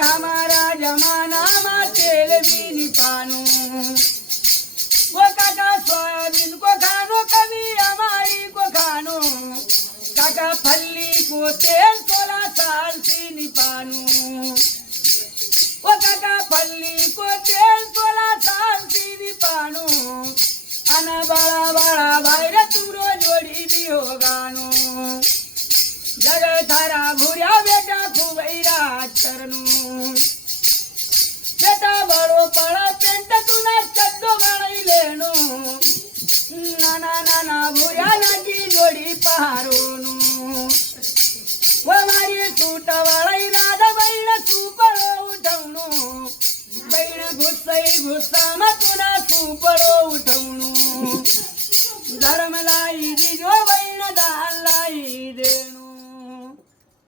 हमारा जमाना मा तेल भी नहीं पानो वो काका सोयाबीन को खानो कभी हमारी को खानो काका फल्ली को तेल 16 साल से नहीं पानो वो काका फल्ली को तेल 16 साल से नहीं पानो आना बड़ा बड़ा भाई रे तुमरो जोड़ी भी होगानो जगह थारा भूरिया बेटा खुबैरा चरनु बेटा बड़ो पड़ा पेंट तुना चड्डो बड़ई लेनो नाना नाना भूरिया नाची जोड़ी पहारोनु वो मारी सूट बड़ई राधा बैण सुपड़ो उठौनु बैण घुसई घुसा म तुना सुपड़ो उठौनु धर्म लाई दिजो